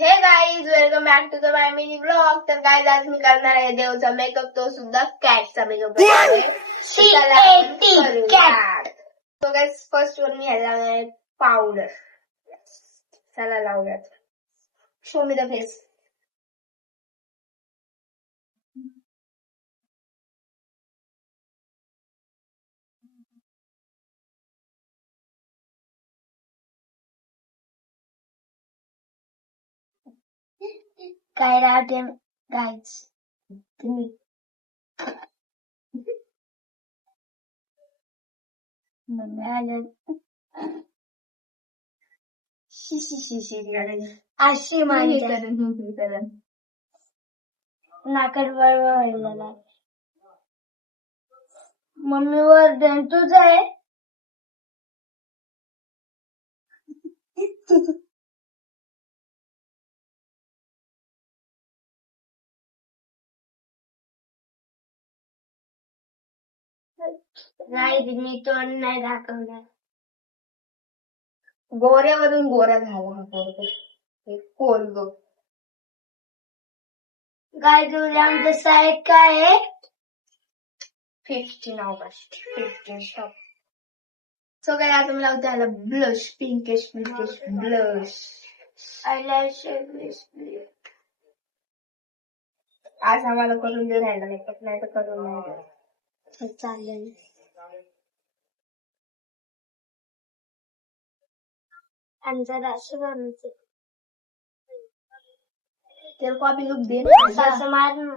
हे guys welcome back to the my mini blog. तर guys आज मी करणार आहे देवचा मेकअप, तो सुद्धा कॅटचा मेकअप आहे. तो गाईज फर्स्ट वर मी ह्याला आहे पावडर. चला लावूयात. Show me the face. काय राहते गाईज तुम्ही अशी माझ्या नाकात वळवळलेला मम्मीवर तुझ आहे. मी तोंड नाही दाखवणार. गोऱ्यावरून गोरा झाला कोरग. गाईज आमचं साईड काय आहे 15 ऑगस्ट 15 स्टॉप. सो काय आता मी लावते ह्याला ब्लश. Pinkish blush. आज आम्हाला करून देऊ राहिला मेकअप, नाही तर करून नाही देऊ. चालेल. आणि जरा असं बनवते तेल कॉपी लुक दे ना. असं मार ना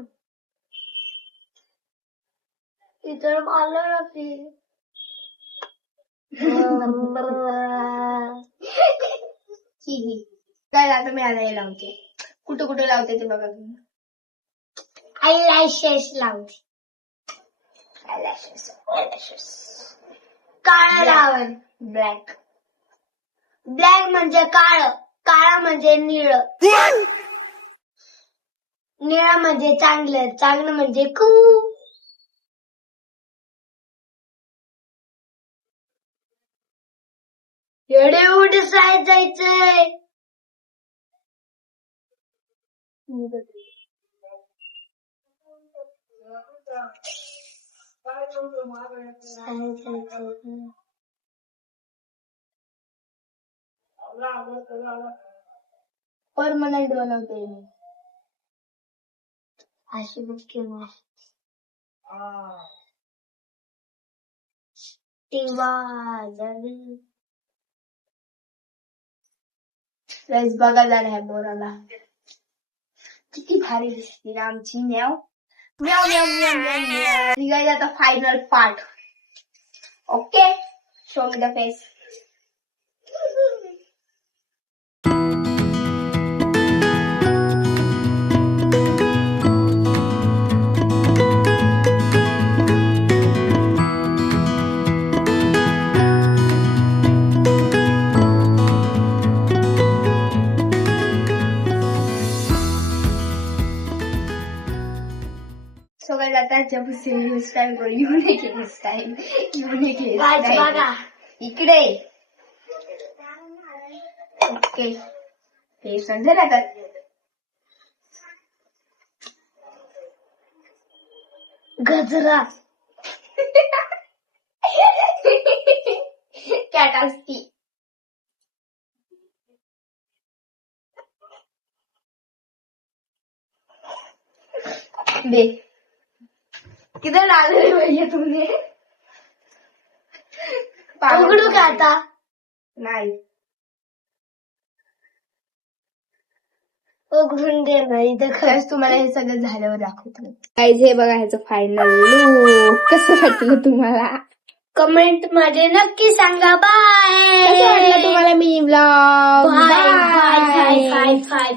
इतर मारलं ना ती. काय आता मी ह्याला हे लावते. कुठे कुठे लावते ते बघा तुम्ही. आयलॅशेस लावते. काळं लावण. ब्लॅक. ब्लॅक म्हणजे काळं, काळं म्हणजे निळं, निळं म्हणजे चांगलं, चांगलं म्हणजे एवढे एवढे साईज जायचंय. परमनंट बनवते मी. अशी मुश्किल बघा झाला ह्या बोराला किती भारी दिसते आमची म्याव. म्याव म्याव म्याव म्याव म्याव. निघायचं आता final part. Okay, show me the face. सगळं आता जबरदस्ती हेअरस्टाईल करू. Unique hairstyle. बघा इकडे. ओके, हे समजेल आता. गजरा कॅट असती. दे किधर डाल रहे भैया तुमने. उघडू का आता. नाही उघडून दे नाही तर खरंच तुम्हाला हे सगळं झाल्यावर दाखवतो. गाईज हे बघा ह्याचं फायनल लुक. कसं वाटलं तुम्हाला कमेंट मध्ये नक्की सांगा. बाय. कसं वाटलं तुम्हाला mini blog. Bye bye bye bye.